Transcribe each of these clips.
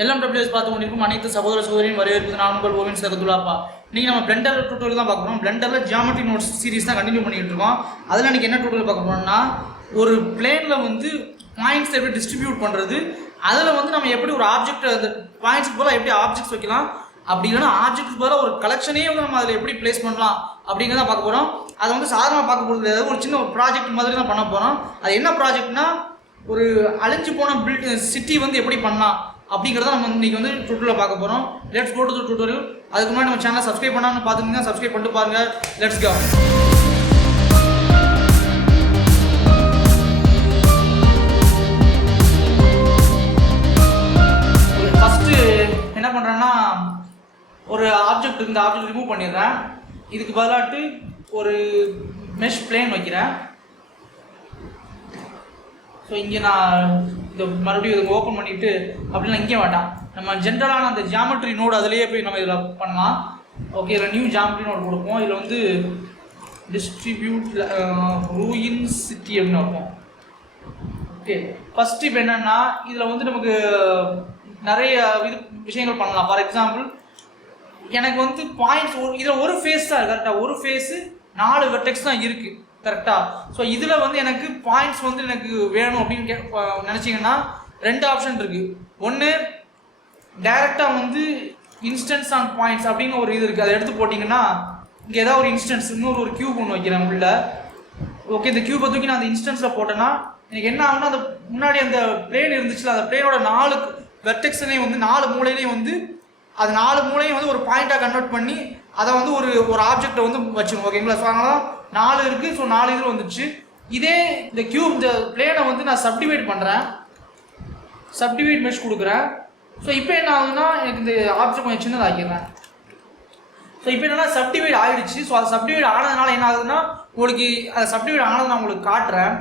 எல்லாம் டபிள்யூஎஸ் பார்த்து கொண்டிருக்கும் அனைத்து சகோதர சகோதரியும் வரவேற்பது நான் உங்கள் ஓவியன் சகதுல்லாப்பா. இன்றைக்கி நம்ம பிளெண்டர் டுட்டோரியல் தான் பார்க்குறோம். பிளெண்டரில் ஜியாமெட்ரி நோட்ஸ் சீரிஸ் தான் கண்டினியூ பண்ணிகிட்டு இருக்கோம். அதில் இன்றைக்கி என்ன டுட்டோரியல் பார்க்க போகிறோம்னா, ஒரு பிளேனில் வந்து பாயிண்ட்ஸ் எப்படி டிஸ்ட்ரிபியூட் பண்ணுறது, அதில் வந்து நம்ம எப்படி ஒரு ஆப்ஜெக்ட் அந்த பாயிண்ட்ஸுக்கு போல எப்படி ஆப்ஜெக்ட்ஸ் வைக்கலாம், அப்படி இல்லைன்னா ஆப்ஜெக்ட்ஸ் போல ஒரு கலெக்ஷனே வந்து நம்ம அதில் எப்படி பிளேஸ் பண்ணலாம் அப்படிங்கிறத பார்க்க போகிறோம். அதை வந்து சாதாரணமாக பார்க்க போகிறது கிடையாது, ஒரு சின்ன ஒரு ப்ராஜெக்ட் மாதிரி தான் பண்ண போகிறோம். அது என்ன ப்ராஜெக்ட்னா, ஒரு அழிஞ்சு போன சிட்டி வந்து எப்படி பண்ணலாம் அப்படிங்கிறத நம்ம இன்றைக்கி வந்து டுட்டோரியல் பார்க்க போகிறோம். Let's go to the tutorial. அதுக்கு முன்னாடி நம்ம சேனலை சப்ஸ்கிரைப் பண்ணாமல் பார்த்துக்கிங்க, சப்ஸ்கிரைப் பண்ணிட்டு பாருங்கள். Let's go. ஃபஸ்ட்டு என்ன பண்ணுறேன்னா, ஒரு ஆப்ஜெக்ட் இந்த ஆப்ஜெக்ட் ரிமூவ் பண்ணிடுறேன். இதுக்கு பதிலாட்டு ஒரு மெஷ் பிளேன் வைக்கிறேன். ஸோ இங்கே நான் இந்த மறுபடியும் இதை ஓப்பன் பண்ணிவிட்டு அப்படின்னா இங்கே வேண்டாம், நம்ம ஜென்ரலான அந்த ஜியாமெட்ரி நோடு அதிலேயே போய் நம்ம இதில் பண்ணலாம். ஓகே, இதில் நியூ ஜியாமெட்ரி நோடு கொடுப்போம். இதில் வந்து டிஸ்ட்ரிபியூட் ரூயின் சிட்டி அப்படின்னு வைப்போம். ஓகே, ஃபஸ்ட்டு இப்போ என்னென்னா, இதில் வந்து நமக்கு நிறைய விஷயங்கள் பண்ணலாம். ஃபார் எக்ஸாம்பிள், எனக்கு வந்து பாயிண்ட்ஸ் இதில் ஒரு ஃபேஸ் தான் கரெக்டாக, ஒரு ஃபேஸு 4 வெர்டெக்ஸ் தான் இருக்குது கரெக்டாக. ஸோ இதில் வந்து எனக்கு பாயிண்ட்ஸ் வந்து எனக்கு வேணும் அப்படின்னு நினச்சிங்கன்னா 2 ஆப்ஷன் இருக்குது. ஒன்று, டைரெக்டாக வந்து இன்ஸ்டன்ஸ் ஆன் பாயிண்ட்ஸ் அப்படின்னு ஒரு இது இருக்குது, அதை எடுத்து போட்டிங்கன்னா இங்கே ஏதாவது ஒரு இன்ஸ்டன்ஸ், இன்னொரு ஒரு கியூப் ஒன்று வைக்கிறேன் உள்ள. ஓகே, இந்த கியூபை தூக்கி நான் அந்த இன்ஸ்டன்ஸில் போட்டேன்னா எனக்கு என்ன ஆகுனா, அந்த முன்னாடி அந்த பிளேன் இருந்துச்சுல, அந்த பிளேனோட 4 வெர்டெக்ஸ்லையும் வந்து 4 மூலையிலையும் வந்து அது 4 மூலையும் வந்து ஒரு பாயிண்ட்டாக கன்வெர்ட் பண்ணி அதை வந்து ஒரு ஆப்ஜெக்டை வந்து வச்சுக்கணும். ஓகேங்களா? ஸோ அதனால 4 இருக்குது. ஸோ 4 இதில் வந்துச்சு. இதே இந்த கியூப் இந்த பிளேனை வந்து நான் சப்டிவைட் பண்ணுறேன், சப்டிவைட் மெஷ் கொடுக்குறேன். ஸோ இப்போ என்ன ஆகுதுன்னா, எனக்கு இந்த ஆப்ஜெக்ட் கொஞ்சம் சின்னதாக்கிடுறேன். ஸோ இப்போ என்னன்னா சப்டிவைட் ஆகிடுச்சு. ஸோ அது சப்டிவைட் ஆனதுனால என்ன ஆகுதுன்னா, உங்களுக்கு அதை சப்டிவைட் ஆனது நான் உங்களுக்கு காட்டுறேன்.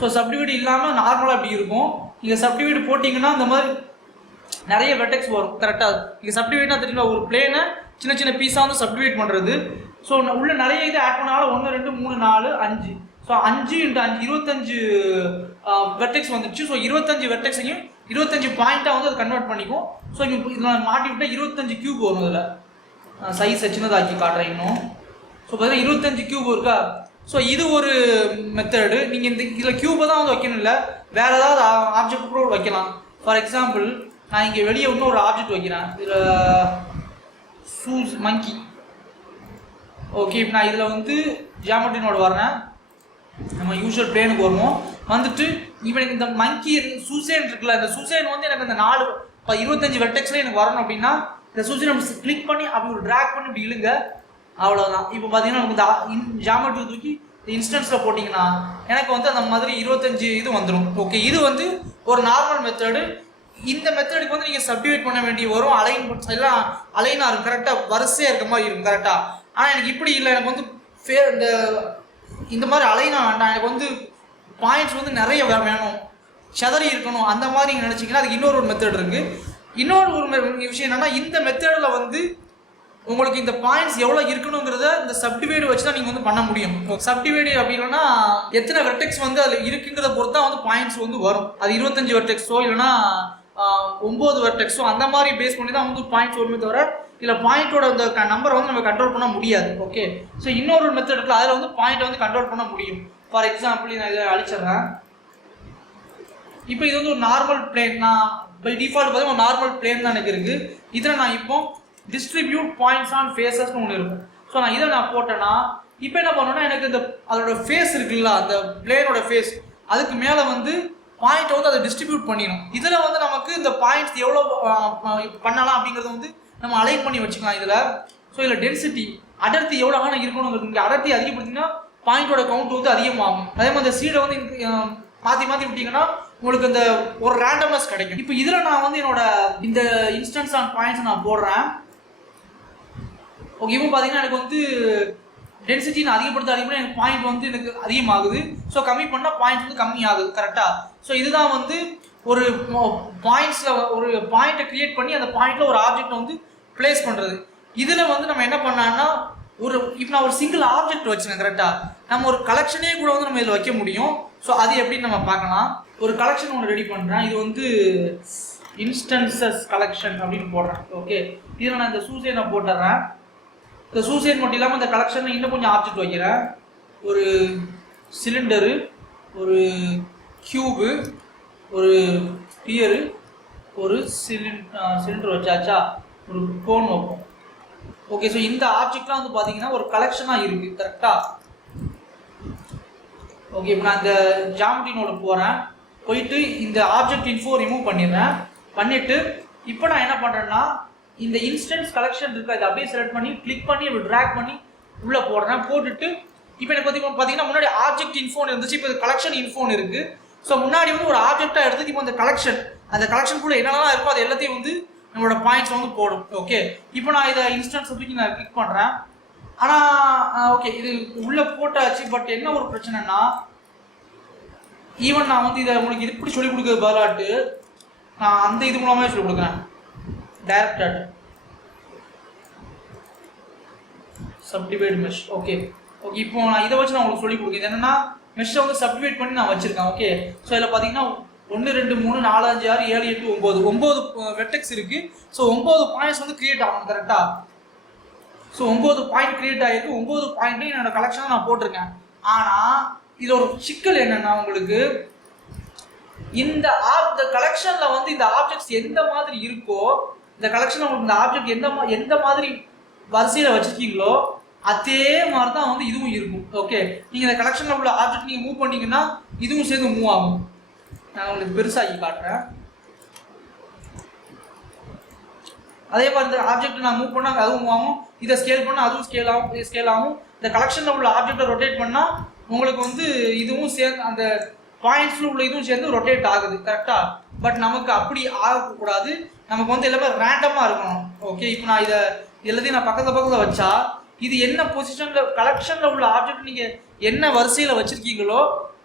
ஸோ சப்டிவைட் இல்லாமல் நார்மலாக இப்படி இருக்கும். நீங்கள் சப்டிவைட் போட்டிங்கன்னா இந்த மாதிரி நிறைய வெர்டெக்ஸ் வரும் கரெக்டாக. நீங்கள் சப்டிவைட்னா தெரியல, ஒரு பிளேனை சின்ன சின்ன பீஸாக வந்து சப்டிவைட் பண்ணுறது. ஸோ உள்ள நிறைய இது ஆட் பண்ணாலும் 1 2 3 4 5. ஸோ 5 × 5 25 வெர்டெக்ஸ் வந்துச்சு. ஸோ 25 வெர்டெக்ஸையும் 25 பாயிண்ட்டாக வந்து அதை கன்வெர்ட் பண்ணிக்கும். ஸோ இங்கே இதில் மாட்டி விட்டால் 25 கியூப் வரும். இதில் சைஸை சின்னதாக்கி காட்டுறேன் இன்னும். ஸோ பார்த்தீங்கன்னா 25 கியூப் இருக்கா. ஸோ இது ஒரு மெத்தடு. நீங்கள் இந்த இதில் கியூபை தான் வந்து வைக்கணும், இல்லை வேறு ஏதாவது ஆப்ஜெக்ட் கூட வைக்கலாம். ஃபார் எக்ஸாம்பிள், நான் இங்கே வெளியே இன்னும் ஒரு ஆப்ஜெக்ட் வைக்கிறேன். இதில் ஷூஸ் மங்கி. ஓகே, இப்போ நான் இதில் வந்து ஜியாமெட்ரி நோடு வரேன். நம்ம யூஷுவல் பிளேனுக்கு வருவோம். வந்துட்டு இப்போ இந்த மங்கி சூசேன் இருக்குல்ல, இந்த சூசேன் வந்து எனக்கு இந்த 25 வெர்டெக்ஸில் எனக்கு வரணும் அப்படின்னா, இந்த சூசேன் நம்ம கிளிக் பண்ணி அப்படி ஒரு ட்ராக் பண்ணி இப்படி இழுங்க, அவ்வளோதான். இப்போ பார்த்தீங்கன்னா நமக்கு இந்த ஜியாமெட்ரி தூக்கி இன்ஸ்டன்ஸில் போட்டிங்கன்னா எனக்கு வந்து அந்த மாதிரி 25 இது வந்துடும். ஓகே, இது வந்து ஒரு நார்மல் மெத்தடு. இந்த மெத்தடுக்கு வந்து நீங்கள் சப்டிவைட் பண்ண வேண்டிய வரும். எல்லாம் அலைனாக இருக்கும் கரெக்டாக, வரிசையாக இருக்க மாதிரி இருக்கும் கரெக்டாக. ஆனால் எனக்கு இப்படி இல்லை, எனக்கு வந்து இந்த மாதிரி அலைனா வேண்டாம், எனக்கு வந்து பாயிண்ட்ஸ் வந்து நிறைய வேணும், சதறி இருக்கணும், அந்த மாதிரி நீங்கள் நினச்சிங்கன்னா அதுக்கு இன்னொரு மெத்தட் இருக்குது. இன்னொரு விஷயம் என்னென்னா, இந்த மெத்தடில் வந்து உங்களுக்கு இந்த பாயிண்ட்ஸ் எவ்வளோ இருக்கணுங்கிறத இந்த சப்டிவைடு வச்சு தான் நீங்கள் வந்து பண்ண முடியும். சப்டிவைடு அப்படின்னா எத்தனை வெர்டெக்ஸ் வந்து அதில் இருக்குங்கிறத பொறுத்து தான் வந்து பாயிண்ட்ஸ் வந்து வரும். அது 25 வெர்டெக்ஸோ இல்லைனா 9 வெர்டெக்ஸோ அந்த மாதிரி பேஸ் பண்ணி தான் வந்து பாயிண்ட்ஸ் வருமே தவிர, இல்லை பாயிண்ட்டோட அந்த நம்பரை வந்து நம்ம கண்ட்ரோல் பண்ண முடியாது. ஓகே, ஸோ இன்னொரு மெத்தட் இருக்குது, அதில் வந்து பாயிண்ட்டை வந்து கண்ட்ரோல் பண்ண முடியும். ஃபார் எக்ஸாம்பிள், நான் இதை அழிச்சிட்றேன். இப்போ இது வந்து ஒரு நார்மல் பிளேன். நான் பை டிஃபால்ட் பார்த்தீங்கன்னா ஒரு நார்மல் பிளேன் தான் எனக்கு இருக்குது. இதில் நான் இப்போ டிஸ்ட்ரிபியூட் பாயிண்ட்ஸ் ஆன் ஃபேஸஸ்னு ஒன்று இருக்கும். ஸோ நான் இதை நான் போட்டேன்னா இப்போ என்ன பண்ணணும்னா, எனக்கு இந்த அதோட ஃபேஸ் இருக்குல்ல, அந்த பிளேனோட ஃபேஸ், அதுக்கு மேலே வந்து பாயிண்ட்டை வந்து அதை டிஸ்ட்ரிபியூட் பண்ணிடும். இதில் வந்து நமக்கு இந்த பாயிண்ட்ஸ் எவ்வளோ பண்ணலாம் அப்படிங்கிறத வந்து நம்ம அலைன் பண்ணி வச்சுக்கலாம் இதில். ஸோ இதில் டென்சிட்டி அடர்த்தி எவ்வளோ இருக்கணுங்கிறது, இங்கே அடர்த்தி அதிகப்படுத்திங்கன்னா பாயிண்ட்டோட கவுண்ட் வந்து அதிகமாகும். அதே மாதிரி இந்த சீடை வந்து மாற்றி மாற்றி விட்டிங்கன்னா உங்களுக்கு இந்த ஒரு ரேண்டம்னஸ் கிடைக்கும். இப்போ இதில் நான் வந்து என்னோட இந்த இன்ஸ்டன்ஸ் ஆன் பாயிண்ட்ஸ் நான் போடுறேன். ஓகே, இப்போ பார்த்தீங்கன்னா எனக்கு வந்து டென்சிட்டி நான் அதிகப்படுத்த எனக்கு பாயிண்ட் வந்து எனக்கு அதிகமாகுது. ஸோ கம்மி பண்ணால் பாயிண்ட் வந்து கம்மி ஆகுது கரெக்டாக. ஸோ இதுதான் வந்து ஒரு பாயிண்ட்ஸில் ஒரு பாயிண்ட்டை க்ரியேட் பண்ணி அந்த பாயிண்ட்டில் ஒரு ஆப்ஜெக்டை வந்து பிளேஸ் பண்ணுறது. இதில் வந்து நம்ம என்ன பண்ணான்னா, இப்போ நான் ஒரு சிங்கிள் ஆப்ஜெக்ட் வச்சுருக்கேன் கரெக்டாக, நம்ம ஒரு கலெக்ஷனே கூட வந்து நம்ம இதில் வைக்க முடியும். ஸோ அது எப்படின்னு நம்ம பார்க்கலாம். ஒரு கலெக்ஷன் ஒன்று ரெடி பண்ணுறேன். இது வந்து இன்ஸ்டன்சஸ் கலெக்ஷன் அப்படின்னு போடுறேன். ஓகே, இதில் நான் இந்த சூசைனை போட்டுறேன். இந்த சூசைன் மட்டும் இல்லாமல் இந்த கலெக்ஷனில் இன்னும் கொஞ்சம் ஆப்ஜெக்ட் வைக்கிறேன். ஒரு சிலிண்டரு, ஒரு கியூபு, ஒரு பியரு, ஒரு சிலிண்டர் வச்சாச்சா, ஒரு கோன் வைப்போம். ஓகே, ஸோ இந்த ஆப்ஜெக்ட்லாம் வந்து பார்த்தீங்கன்னா ஒரு கலெக்ஷனாக இருக்குது. கரெக்டாக? ஓகே, இப்போ நான் இந்த ஜாமெட்ரி நோடு போகிறேன். போயிட்டு இந்த ஆப்ஜெக்ட் இன்ஃபோ ரிமூவ் பண்ணிடுறேன். பண்ணிவிட்டு இப்போ நான் என்ன பண்ணுறேன்னா இந்த இன்ஸ்டன்ஸ் கலெக்ஷன் இருக்குது, அதை அப்படியே செலக்ட் பண்ணி கிளிக் பண்ணி அப்படி ட்ராக் பண்ணி உள்ளே போடுறேன். போட்டுட்டு இப்போ எனக்கு பார்த்தீங்கன்னா முன்னாடி ஆப்ஜெக்ட் இன்ஃபோன் இருந்துச்சு, இப்போ கலெக்ஷன் இன்ஃபோன் இருக்குது. ஸோ முன்னாடி வந்து ஒரு ஆப்ஜெக்டாக எடுத்து இப்போ அந்த கலெக்ஷனுக்குள்ளே என்னெல்லாம் இருக்கோ அது எல்லாத்தையும் வந்து நம்மளோட பாயிண்ட்ஸ் வந்து போடும். ஓகே, இப்போ நான் இதை இன்ஸ்டன்ஸ் தூக்கி நான் கிளிக் பண்ணுறேன். ஆனால் ஓகே, இது உள்ளே போட்டாச்சு. பட் என்ன ஒரு பிரச்சனைனா, ஈவன் நான் வந்து இதை உங்களுக்கு இது இப்படி சொல்லிக் கொடுக்குறது பதிலாட்டு நான் அந்த இது மூலமாக சொல்லிக் கொடுக்குறேன். Directed subdivide mesh. Okay okay, இப்போ நான் இதை வச்சு நான் உங்களுக்கு சொல்லிக் கொடுக்குறது என்னன்னா, மெஷ்ஷை வந்து சப்டிவைட் பண்ணி நான் வச்சிருக்கேன். ஓகே, ஸோ இதில் பார்த்தீங்கன்னா 1 2 3 4 5 6 7 8 9 வெர்டெக்ஸ் இருக்கு. ஸோ 9 பாயிண்ட்ஸ் வந்து கிரியேட் ஆகணும். கரெக்டா? ஸோ 9 பாயிண்ட் கிரியேட் ஆகிருக்கு. 9 பாயிண்ட்டையும் என்னோட கலெக்ஷனாக நான் போட்டிருக்கேன். ஆனால் இதில் ஒரு சிக்கல் என்னன்னா, உங்களுக்கு இந்த கலெக்ஷனில் வந்து இந்த ஆப்ஜெக்ட்ஸ் எந்த மாதிரி இருக்கோ, இந்த கலெக்ஷனில் உங்களுக்கு இந்த ஆப்ஜெக்ட் எந்த மாதிரி வரிசையில் வச்சுருக்கீங்களோ அதே மாதிரி தான் வந்து இதுவும் இருக்கும். ஓகே, நீங்கள் இந்த கலெக்ஷனில் உள்ள ஆப்ஜெக்ட் நீங்கள் மூவ் பண்ணீங்கன்னா இதுவும் சேர்ந்து மூவ் ஆகும். நான் உங்களுக்கு பெருசாகி காட்டுறேன். அதே மாதிரி இந்த ஆப்ஜெக்ட் நான் மூவ் பண்ணால் அதுவும் மூவ் ஆகும். இதை ஸ்கேல் பண்ணால் அதுவும் ஸ்கேல் ஆகும். இந்த கலெக்ஷனில் உள்ள ஆப்ஜெக்டை ரொட்டேட் பண்ணால் உங்களுக்கு வந்து இதுவும் சேர்ந்து அந்த பாயிண்ட்ஸில் உள்ள இதுவும் சேர்ந்து ரொட்டேட் ஆகுது. கரெக்டாக? பட் நமக்கு அப்படி ஆகக்கூடாது. நமக்கு வந்து எல்லாமே ரேண்டமாக இருக்கணும். ஓகே, இப்போ நான் இதை எல்லாத்தையும் நான் பக்கத்தில் வச்சா இது என்ன பொசிஷனில் கலெக்ஷனில் உள்ள ஆப்ஜெக்ட் நீங்கள் என்ன வரிசையில் வச்சுருக்கீங்களோ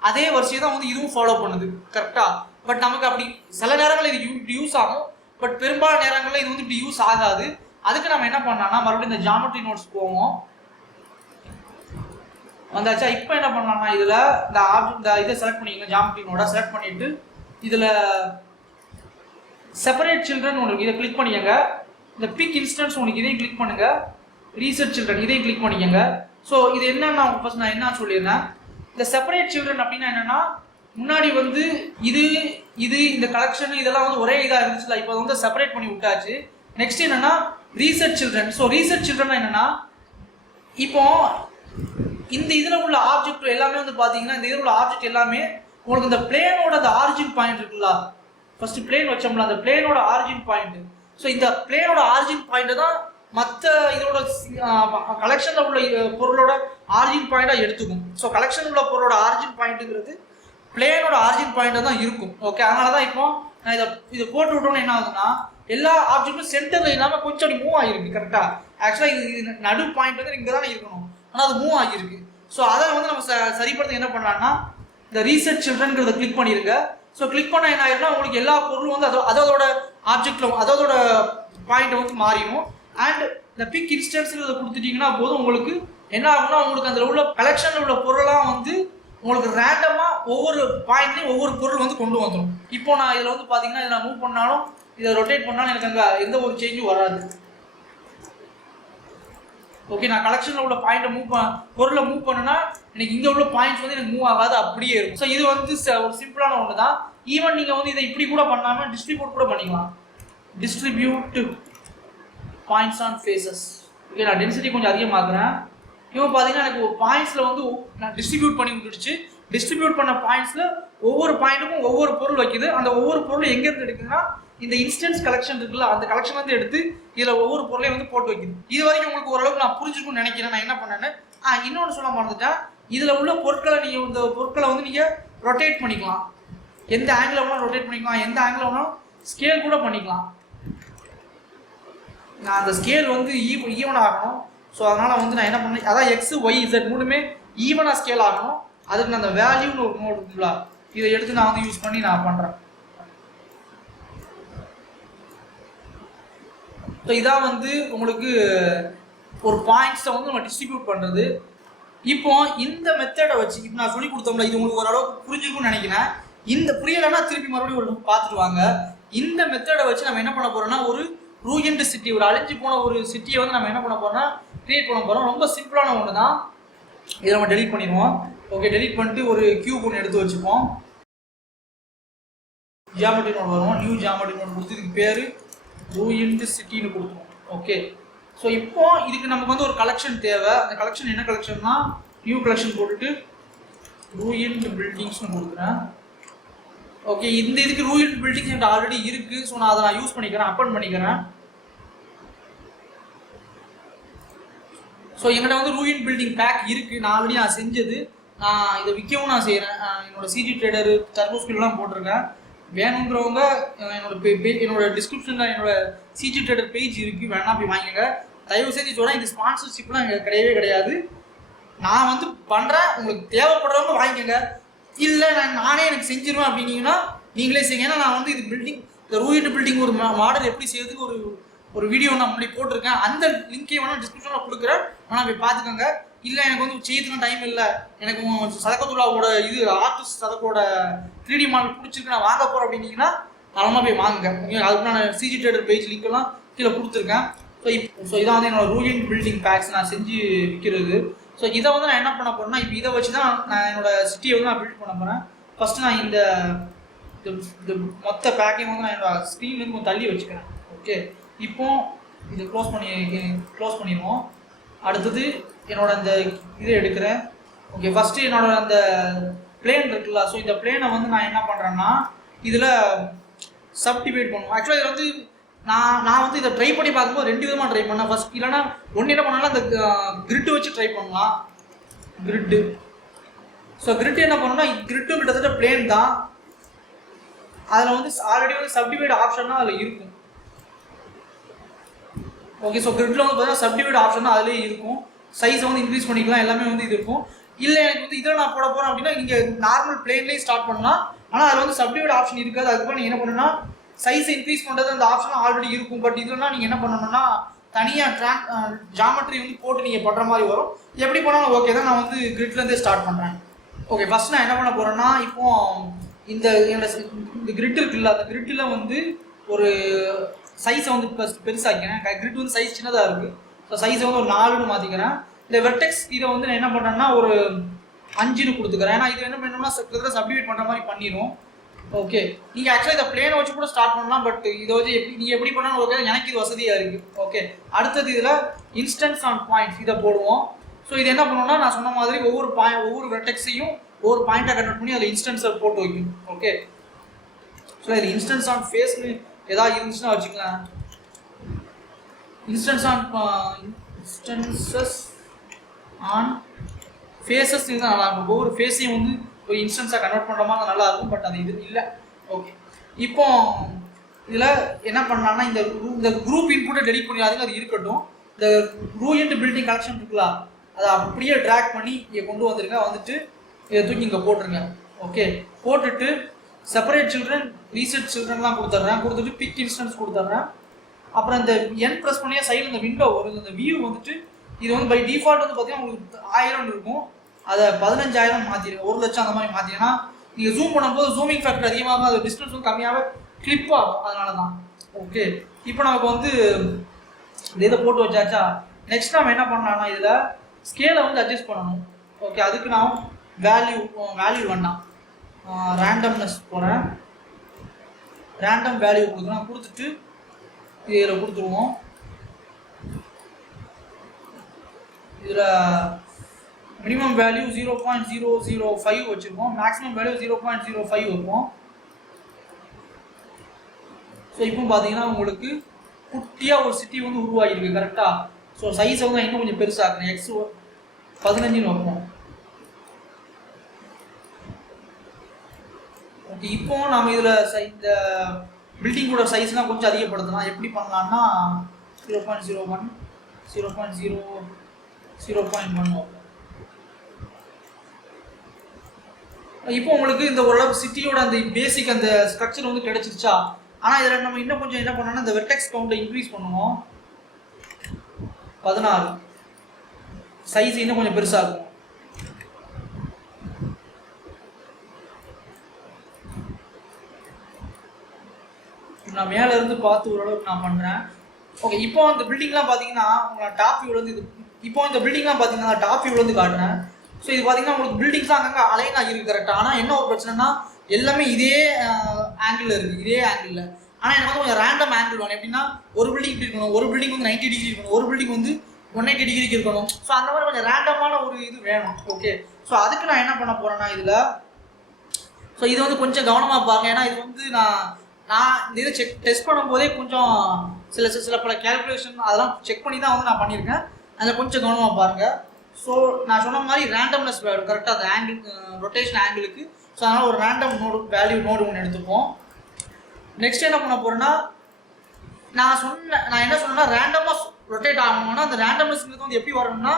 அதே வரிசையை தான் வந்து இதுவும் ஃபாலோ பண்ணுது. கரெக்டாக? பட் நமக்கு அப்படி சில நேரங்களில் இது இப்படி யூஸ் ஆகும். பட் பெரும்பாலான நேரங்களில் இது வந்து இப்படி யூஸ் ஆகாது. அதுக்கு நம்ம என்ன பண்ணலாம்னா, மறுபடியும் இந்த ஜாமெட்ரி நோட்ஸ் போவோம். வந்தாச்சா? இப்போ என்ன பண்ணலாம்னா, இதில் இந்த இதை செலக்ட் பண்ணிக்கங்க. ஜாமெட்ரி நோட செலக்ட் பண்ணிட்டு இதில் செப்பரேட் சில்ட்ரன் ஒன்று இதை கிளிக் பண்ணிக்கங்க. இந்த பிக் இன்ஸ்டன்ஸ் உனக்கு இதையும் கிளிக் பண்ணுங்க. ரீசெட் சில்ட்ரன் இதையும் கிளிக் பண்ணிக்கங்க. ஸோ இது என்னன்னா ஃபர்ஸ்ட் நான் என்ன சொல்லிடுறேன். இந்த செப்பரேட் சில்ட்ரன் அப்படின்னா என்னன்னா, முன்னாடி வந்து இது இந்த கலெக்ஷன் இதெல்லாம் வந்து ஒரே இதாக இருந்துச்சுல, இப்போ வந்து செப்பரேட் பண்ணி விட்டாச்சு. நெக்ஸ்ட் என்னன்னா reset children. So reset children என்னன்னா, இப்போ இந்த இதில் உள்ள ஆப்ஜெக்ட் எல்லாமே வந்து பார்த்தீங்கன்னா, இந்த இதில் உள்ள ஆப்ஜெக்ட் எல்லாமே உங்களுக்கு இந்த பிளேனோட அந்த ஆரிஜின் பாயிண்ட் இருக்குல்ல, ஃபர்ஸ்ட் பிளேன் வச்சோம்ல, அந்த பிளேனோட ஆரிஜின் பாயிண்ட். ஸோ இந்த பிளேனோட ஆரிஜின் பாயிண்ட் தான் மற்ற இதோட கலெக்ஷனில் உள்ள பொருளோட ஆரிஜின் பாயிண்டாக எடுத்துக்கும். ஸோ கலெக்ஷன் உள்ள பொருளோட ஆரிஜின் பாயிண்ட்டுங்கிறது பிளேனோட ஆரிஜின் பாயிண்டாக தான் இருக்கும். ஓகே, அதனால தான் இப்போ நான் இதை போட்டு விட்டோன்னு என்ன ஆகுதுன்னா, எல்லா ஆப்ஜெக்டும் சென்டரில் இல்லாமல் கொஞ்சம் அப்படி மூவ் ஆகிருக்கு. கரெக்டாக? ஆக்சுவலாக இது நடு பாயிண்ட் வந்து இங்கே தானே இருக்கணும், ஆனால் அது மூவ் ஆகியிருக்கு. ஸோ அதை வந்து நம்ம சரிப்படுத்த என்ன பண்ணலாம்னா, இந்த ரீசெட் சில்ட்ரன்கிறத கிளிக் பண்ணிடுங்க. ஸோ கிளிக் பண்ண என்ன ஆயிருன்னா, உங்களுக்கு எல்லா பொருளும் வந்து அதோட ஆப்ஜெக்டில் அதோட பாயிண்ட்டை வந்து மாறிடும். அண்ட் இந்த பிக் இன்ஸ்டன்ஸ்ங்கிறத கொடுத்துட்டீங்கன்னா போதும், உங்களுக்கு என்ன ஆகும்னா, உங்களுக்கு அதில் உள்ள கலெக்ஷனில் உள்ள பொருளெல்லாம் வந்து உங்களுக்கு ரேண்டமாக ஒவ்வொரு பாயிண்ட்லையும் ஒவ்வொரு பொருள் வந்து கொண்டு வந்துடும். இப்போ நான் இதில் வந்து பார்த்தீங்கன்னா, இதை நான் மூவ் பண்ணாலும் இதை ரொட்டேட் பண்ணாலும் எனக்கு அங்கே எந்த ஒரு சேஞ்சும் வராது. ஓகே, நான் கலெக்ஷனில் உள்ள பாயிண்ட்டை பொருளை மூவ் பண்ணுனா எனக்கு இங்கே உள்ள பாயிண்ட்ஸ் வந்து எனக்கு மூவ் ஆகாது, அப்படியே இருக்கும். ஸோ இது வந்து ஒரு சிம்பிளான ஒன்று தான். ஈவன் நீங்கள் வந்து இதை இப்படி கூட பண்ணாமல் டிஸ்ட்ரிபியூட் கூட பண்ணிக்கலாம். Distribute points on faces. Okay, நான் டென்சிட்டி கொஞ்சம் அதிகமாக்குறேன். இப்போ பார்த்தீங்கன்னா எனக்கு பாயிண்ட்ஸில் வந்து நான் டிஸ்ட்ரிபியூட் பண்ணி விட்டுடுச்சு. டிஸ்ட்ரிபியூட் பண்ண பாயிண்ட்ஸில் ஒவ்வொரு பாயிண்ட்டுக்கும் ஒவ்வொரு பொருள் வைக்குது. அந்த ஒவ்வொரு பொருளும் எங்கேருந்து எடுக்குதுன்னா, இந்த இன்ஸ்டன்ஸ் கலெக்ஷன் இருக்குல்ல, அந்த கலெக்ஷன் வந்து எடுத்து இதில் ஒவ்வொரு பொருளையும் வந்து போட்டு வைக்குது. இது வரைக்கும் உங்களுக்கு ஓரளவுக்கு நான் புரிஞ்சுக்கணும்னு நினைக்கிறேன். நான் என்ன பண்ணேன்னு இன்னொன்று சொல்ல மறந்துட்டேன். இதில் உள்ள பொருட்களை நீங்கள் இந்த பொருட்களை வந்து நீங்கள் ரொட்டேட் பண்ணிக்கலாம். எந்த ஆங்கிள் வேணாலும் ரொட்டேட் பண்ணிக்கலாம், எந்த ஆங்கிள் வேணாலும் ஸ்கேல் கூட பண்ணிக்கலாம். நான் அந்த ஸ்கேல் வந்து ஈவன் ஆகணும். ஸோ அதனால் வந்து நான் என்ன பண்ணேன், அதான் எக்ஸ் ஒய் இசட் மூணுமே ஈவனாக ஸ்கேல் ஆகணும். அதுக்கு நான் அந்த வேல்யூன்னு ஒரு மோட் இருக்குங்களா, இதை எடுத்து நான் வந்து யூஸ் பண்ணி நான் பண்ணுறேன். ஸோ இதான் வந்து உங்களுக்கு ஒரு பாயிண்ட்ஸை வந்து நம்ம டிஸ்ட்ரிபியூட் பண்ணுறது. இப்போ இந்த மெத்தடை வச்சு இப்போ நான் சொல்லி கொடுத்தோம்ல, இது உங்களுக்கு ஓரளவுக்கு புரிஞ்சிருக்கும்னு நினைக்கிறேன். இந்த புரியலைன்னா திருப்பி மறுபடியும் ஒரு பார்த்துட்டு வாங்க. இந்த மெத்தடை வச்சு நம்ம என்ன பண்ண போறோம்னா, ஒரு ரூயின்டு சிட்டி, ஒரு அழிஞ்சு போன ஒரு சிட்டியை வந்து நம்ம என்ன பண்ண போறோம்னா கிரியேட் பண்ண போறோம். ரொம்ப சிம்பிளான ஒன்று தான். இதை நம்ம டெலீட் பண்ணிடுவோம். ஓகே, டெலீட் பண்ணிட்டு ஒரு கியூப் ஒன்று எடுத்து வச்சுப்போம். ஜியாமெட்ரி நோட் வரும், நியூ ஜியாமெட்ரி நோட் கொடுத்து இதுக்கு பேர் ரூயின்டு சிட்டின்னு கொடுத்துருவோம். ஓகே, ஸோ இப்போ இதுக்கு நமக்கு வந்து ஒரு கலெக்ஷன் தேவை. அந்த கலெக்ஷன் என்ன கலெக்ஷன்னா, நியூ கலெக்ஷன் போட்டுட்டு ரூயின்டு பில்டிங்ஸ்னு கொடுக்குறேன். ஓகே, இந்த இதுக்கு ரூயின்டு பில்டிங்ஸ் என்கிட்ட ஆல்ரெடி இருக்குது. ஸோ நான் அதை யூஸ் பண்ணிக்கிறேன், அப்பன் பண்ணிக்கிறேன். ஸோ என்கிட்ட வந்து ரூயின் பில்டிங் பேக் இருக்குது, நான் ஆல்ரெடி செஞ்சது. நான் இதை விற்கவும் நான் செய்கிறேன். என்னோட சிஜி ட்ரேடரு டர்போ ஸ்பீட்லாம் போட்டிருக்கேன். வேணுங்கிறவங்க என்னோட டிஸ்கிரிப்ஷனில் என்னோட சிஜி ட்ரேடர் பேஜ் இருக்குது, வேணா போய் வாங்கிங்க. தயவு செஞ்சு சொல்கிறேன், இது ஸ்பான்சர்ஷிப்லாம் எங்களுக்கு கிடையவே கிடையாது. நான் வந்து பண்ணுறேன், உங்களுக்கு தேவைப்படுறவங்க வாங்கிக்கோங்க. இல்லை நானே எனக்கு செஞ்சிருவேன் அப்படின்னீங்கன்னா நீங்களே செய்யுங்க. ஏன்னா நான் வந்து இது பில்டிங், இந்த ரூயின்டு பில்டிங் ஒரு மாடல் எப்படி செய்யறதுக்கு ஒரு வீடியோ நான் முன்னாடி போட்டிருக்கேன். அந்த லிங்க்கே வேணால் டிஸ்கிரிப்ஷனில் கொடுக்குறேன், வேணா போய் பார்த்துக்கோங்க. இல்லை எனக்கு வந்து செய்யறதுக்கு டைம் இல்லை, எனக்கு சதகத்துல்லாவோட இது ஆர்டிஸ்ட் சதக்கோட 3D மாடல் பிடிச்சிருக்கு, நான் வாங்க போகிறேன் அப்படின்னீங்கன்னா தாராளமாக போய் வாங்குங்க. அதுக்கு நான் சிஜி ட்ரேடர் பேஜ் லிங்க்கெல்லாம் கீழே கொடுத்துருக்கேன். ஸோ இதான் வந்து என்னோட ரூயின் பில்டிங் பேக்ஸ் நான் செஞ்சு விற்கிறது. ஸோ இதை வந்து நான் என்ன பண்ண போகிறேன்னா, இப்போ இதை வச்சு தான் நான் என்னோட சிட்டியை வந்து நான் பில்ட் பண்ண போகிறேன். ஃபஸ்ட்டு நான் இந்த மொத்த பேக்கையும் வந்து நான் என்னோட ஸ்க்ரீன்லேருந்து கொஞ்சம் தள்ளி வச்சுக்கிறேன். ஓகே, இப்போ இதை க்ளோஸ் பண்ணிடுவோம். அடுத்தது என்னோட அந்த இதை எடுக்கிறேன். ஓகே, ஃபஸ்ட்டு என்னோட அந்த பிளேன் இருக்குல்ல, ஸோ இந்த பிளேனை வந்து நான் என்ன பண்ணுறேன்னா இதில் சப்டிவைட் பண்ணுவோம். ஆக்சுவலாக இதில் வந்து நான் வந்து இதை ட்ரை பண்ணி பார்க்கும்போது 2 விதமாக ட்ரை பண்ணேன். ஃபஸ்ட் இல்லைன்னா ஒன்று என்ன பண்ணாலும் அந்த கிரிட்டு வச்சு ட்ரை பண்ணலாம். கிரிட்டு, ஸோ கிரிட்டு என்ன பண்ணணும்னா, கிரிட்டும் கிட்டத்தட்ட பிளேன் தான். அதில் வந்து ஆல்ரெடி வந்து சப்டிவைட் ஆப்ஷன்னா அதில் இருக்கும். ஓகே, ஸோ கிரிட்டில் வந்து பார்த்தீங்கன்னா சப்டிவைட் ஆப்ஷன் தான் அதிலே இருக்கும். சைஸை வந்து இன்க்ரீஸ் பண்ணிக்கலாம், எல்லாமே வந்து இது இருக்கும். இல்லை எனக்கு வந்து இதில் நான் போட போகிறேன் அப்படின்னா நீங்கள் நார்மல் பிளேன்லேயே ஸ்டார்ட் பண்ணலாம். ஆனால் அதில் வந்து சப்டிவைட் ஆப்ஷன் இருக்காது. அதுக்கப்புறம் நீங்கள் என்ன பண்ணணும்னா சைஸை இன்க்ரீஸ் பண்ணுறது அந்த ஆப்ஷன் ஆல்ரெடி இருக்கும். பட் இதெல்லாம் நீங்கள் என்ன பண்ணணும்னா தனியாக ஜாமெட்ரி வந்து போட்டு நீங்கள் பண்ணுற மாதிரி வரும். எப்படி பண்ணாலும் ஓகே தான். நான் வந்து கிரிட்லேருந்தே ஸ்டார்ட் பண்ணுறேன். ஓகே, ஃபஸ்ட் நான் என்ன பண்ண போகிறேன்னா, இப்போ இந்த கிரிட் இருக்குல்ல, அந்த கிரிட்டில் வந்து ஒரு சைஸை வந்து பெருசாக்கிறேன். கிரிட் வந்து சைஸ் சின்னதாக இருக்குது. ஸோ சைஸை வந்து ஒரு 4ன்னு மாற்றிக்கிறேன். இந்த வெர்டெக்ஸ் இதை வந்து நான் என்ன பண்ணுறேன்னா ஒரு 5ன்னு கொடுத்துக்கிறேன். ஏன்னா இது என்ன பண்ணணும்னா சப்டிவைட் பண்ணுற மாதிரி பண்ணிடும். ஓகே, நீங்கள் ஆக்சுவலாக இதை பிளேனை வச்சு கூட ஸ்டார்ட் பண்ணலாம். பட் இதை வச்சு நீங்கள் எப்படி பண்ணாலும் ஓகே, எனக்கு இது வசதியாக இருக்குது. ஓகே, அடுத்தது இதில் இன்ஸ்டன்ஸ் ஆன் பாயிண்ட்ஸ் இதை போடுவோம். ஸோ இது என்ன பண்ணணும்னா நான் சொன்ன மாதிரி ஒவ்வொரு வெர்டெக்ஸையும் ஒவ்வொரு பாயிண்ட்டாக கன்வெர்ட் பண்ணி அதில் இன்ஸ்டன்ஸை போட்டு வைக்கணும். ஓகே, ஸோ இதில் இன்ஸ்டன்ஸ் ஆன் ஃபேஸ்னு ஏதாவது இருந்துச்சுன்னா வச்சுக்கலாம். இன்ஸ்டன்சஸ் ஆன் ஃபேஸஸ் இருந்தால் நல்லாயிருக்கும். ஒவ்வொரு ஃபேஸையும் வந்து ஒரு இன்ஸ்டன்ஸாக கன்வெர்ட் பண்ணுற மாதிரி நல்லாயிருக்கும். பட் அது இது இல்லை. ஓகே, இப்போ இதில் என்ன பண்ணலாம்னா இந்த குரூப் இன்புட்டை டெலிட் பண்ணிடாதுங்க, அது இருக்கட்டும். இந்த ரூயின்டு பில்டிங் கலெக்ஷன் இருக்குல்ல, அதை அப்படியே ட்ராக் பண்ணி இங்கே கொண்டு வந்துருங்க. வந்துட்டு இதை தூக்கி இங்கே போட்டுருங்க. ஓகே, போட்டுட்டு செப்பரேட் சில்ட்ரன், ரீசெட் சில்ட்ரன்லாம் கொடுத்துட்டு பிக் இன்ஸ்டன்ஸ் கொடுத்துட்றேன். அப்புறம் இந்த என் ப்ரெஸ் பண்ணியே சைடில் இந்த விண்டோ வரும். இந்த வியூ வந்துட்டு இது வந்து பை டிஃபால்ட் வந்து பார்த்தீங்கன்னா உங்களுக்கு 1000 இருக்கும். அதை 15000 மாற்றிடுங்க, 1,00,000 அந்த மாதிரி மாற்றிங்கன்னா நீங்கள் ஜூம் பண்ணும்போது ஜூமிங் ஃபேக்டர் அதிகமாக, அது டிஸ்டன்ஸ் வந்து கம்மியாக கிளிப் ஆகும். அதனால தான். ஓகே, இப்போ நமக்கு வந்து இதை போட்டு வச்சாச்சா. நெக்ஸ்ட் நம்ம என்ன பண்ணலாம்னா இதில் ஸ்கேலை வந்து அட்ஜஸ்ட் பண்ணணும். ஓகே, அதுக்கு நான் வேல்யூ வேண்டாம், ரேண்டம்னஸ் போகிறேன். ரேண்டம் வேல்யூ கொடுக்குறோம். கொடுத்துட்டு இதில் கொடுத்துருவோம். இதில் மினிமம் வேல்யூ 0.005 வச்சுருக்கோம். மேக்ஸிமம் வேல்யூ 0.05 வைப்போம். ஸோ இப்போ பார்த்தீங்கன்னா உங்களுக்கு குட்டியாக ஒரு சிட்டி வந்து உருவாகிருக்கு. கரெக்டாக. ஸோ சைஸை வந்து இன்னும் கொஞ்சம் பெருசாக்குறேன். X 15ன்னு வைப்போம். ஓகே, இப்போ நம்ம இதில் இந்த பில்டிங்கோட சைஸ்லாம் கொஞ்சம் அதிகப்படுத்தலாம். எப்படி பண்ணலான்னா 0.01 0.1 இப்போ உங்களுக்கு இந்த ஓரளவு சிட்டியோட அந்த பேசிக் அந்த ஸ்ட்ரக்சர் வந்து கிடைச்சிருச்சா. ஆனால் இதில் நம்ம இன்னும் கொஞ்சம் என்ன பண்ணோம்னா இந்த வெர்டெக்ஸ் கவுண்டை இன்க்ரீஸ் பண்ணுவோம். 16 சைஸ் இன்னும் கொஞ்சம் பெருசாகும். நான் மேலே இருந்து பார்த்து ஓரளவுக்கு நான் பண்ணுறேன். ஓகே, இப்போ அந்த பில்டிங்லாம் பார்த்தீங்கன்னா உங்களை டாப் வியூலேருந்து இது இப்போ இந்த பில்டிங்லாம் பார்த்தீங்கன்னா டாப் வியூலேருந்து காட்டுறேன். ஸோ இது பார்த்தீங்கன்னா உங்களுக்கு பில்டிங்ஸ்லாம் அங்கங்கே அலைன் ஆகிருக்கு கரெக்டாக. ஆனால் என்ன ஒரு பிரச்சனைனா எல்லாமே இதே ஆங்கிளில் இருக்குது, இதே ஆங்கிளில். ஆனால் எனக்கு வந்து கொஞ்சம் ரேண்டம் ஆங்கிள் வேணும். எப்படின்னா ஒரு பில்டிங் இப்படி இருக்கணும், ஒரு பில்டிங் வந்து 90 டிகிரி இருக்கணும், ஒரு பில்டிங் வந்து 180 டிகிரிக்கு இருக்கணும். ஸோ அந்த மாதிரி கொஞ்சம் ரேண்டமான ஒரு இது வேணும். ஓகே, ஸோ அதுக்கு நான் என்ன பண்ண போகிறேன்னா இதில் ஸோ இது வந்து கொஞ்சம் கவனமாக பாருங்க. ஏன்னா இது வந்து நான் இந்த இதை டெஸ்ட் பண்ணும்போதே கொஞ்சம் சில பல கேல்குலேஷன் அதெல்லாம் செக் பண்ணி தான் வந்து நான் பண்ணியிருக்கேன். அதில் கொஞ்சம் கவனமாக பாருங்கள். ஸோ நான் சொன்ன மாதிரி ரேண்டம்னஸ் வேணும் கரெக்டாக அந்த ஆங்கிள் ரொட்டேஷன் ஆங்கிளுக்கு. ஸோ அதனால் ஒரு ரேண்டம் வேல்யூ நோடு ஒன்று எடுத்துப்போம். நெக்ஸ்ட் என்ன பண்ண போகிறேன்னா நான் என்ன சொன்னேன்னா ரேண்டமாக ரொட்டேட் ஆகணும்னா அந்த ரேண்டம்னஸ்ங்கிறது வந்து எப்படி வரணும்னா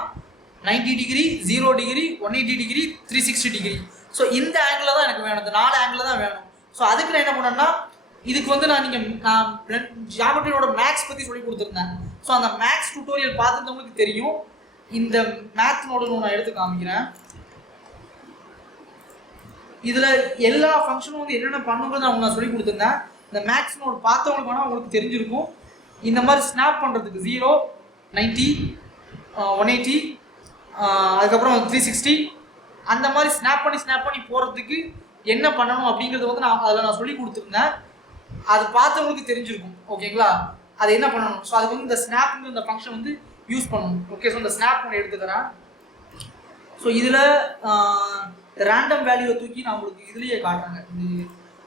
90 degree, 0 degree, 180 degree, 360 degree. So இந்த ஆங்கிளில் தான் எனக்கு வேணும், இந்த 4 ஆங்கிளில் தான் வேணும். ஸோ அதுக்கு நான் என்ன பண்ணேன்னா இதுக்கு வந்து நான் ஜியாமெட்ரியோட மேக்ஸ் பற்றி சொல்லி கொடுத்துருந்தேன். ஸோ அந்த மேக்ஸ் டியூட்டோரியல் பார்த்துட்டவங்களுக்கு தெரியும். இந்த மேத் நோடு நான் எடுத்து காமிக்கிறேன். இதில் எல்லா ஃபங்க்ஷனும் வந்து என்னென்ன பண்ணுங்கிறது நான் சொல்லி கொடுத்துருந்தேன். இந்த மேக்ஸ் நோடு பார்த்தவங்களுக்கு வேணால் உங்களுக்கு தெரிஞ்சிருக்கும். இந்த மாதிரி ஸ்னாப் பண்ணுறதுக்கு 0, 90, 180, அதுக்கப்புறம் 360 அந்த மாதிரி ஸ்னாப் பண்ணி போகிறதுக்கு என்ன பண்ணணும் அப்படிங்கிறது வந்து அதில் நான் சொல்லி கொடுத்துருந்தேன். அது பார்த்தவங்களுக்கு தெரிஞ்சிருக்கும். ஓகேங்களா, அது என்ன பண்ணணும். ஸோ அதுக்கு வந்து இந்த ஸ்னாப்ங்கிற இந்த ஃபங்க்ஷன் வந்து யூஸ் பண்ணணும். ஓகே, ஸோ இந்த ஸ்னாப் ஒன்று எடுத்துக்கிறேன். ஸோ இதில் ரேண்டம் வேல்யூவை தூக்கி நான் உங்களுக்கு இதுலேயே காட்டுறாங்க.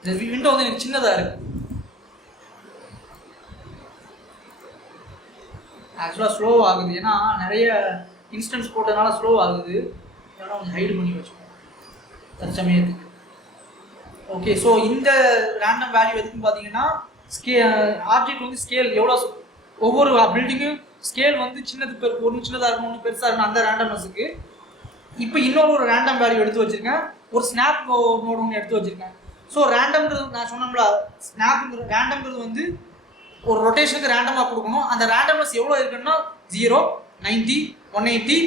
இந்த விண்டோ வந்து எனக்கு சின்னதாக இருக்குது. ஆக்சுவலாக ஸ்லோ ஆகுது, ஏன்னா நிறைய இன்ஸ்டன்ஸ் போட்டதுனால ஸ்லோ ஆகுது. ஏன்னா கொஞ்சம் ஹைடு பண்ணி வச்சுக்கோங்க தற்சமயத்துக்கு. ஓகே, ஸோ இந்த ரேண்டம் வேல்யூ எதுக்குன்னு பார்த்தீங்கன்னா ஆப்ஜெக்ட் வந்து ஸ்கேல் எவ்வளோ, ஒவ்வொரு பில்டிங்கும் ஸ்கேல் வந்து ஒன்று சின்னதாக இருக்கணும், ஒன்று பெருசாக இருக்கணும், அந்த ரேண்டம்னஸுக்கு. இப்போ இன்னொரு ரேண்டம் வேல்யூ எடுத்து வச்சுருக்கேன், ஒரு ஸ்னாப் நோடு ஒன்று எடுத்து வச்சுருக்கேன். ஸோ ரேண்டம்ங்கிறது நான் சொன்னோம்ல, ரேண்டம்ங்கிறது வந்து ஒரு ரொட்டேஷனுக்கு ரேண்டமாக கொடுக்கணும். அந்த ரேண்டம்னஸ் எவ்வளோ இருக்குன்னா 0, 90, 180,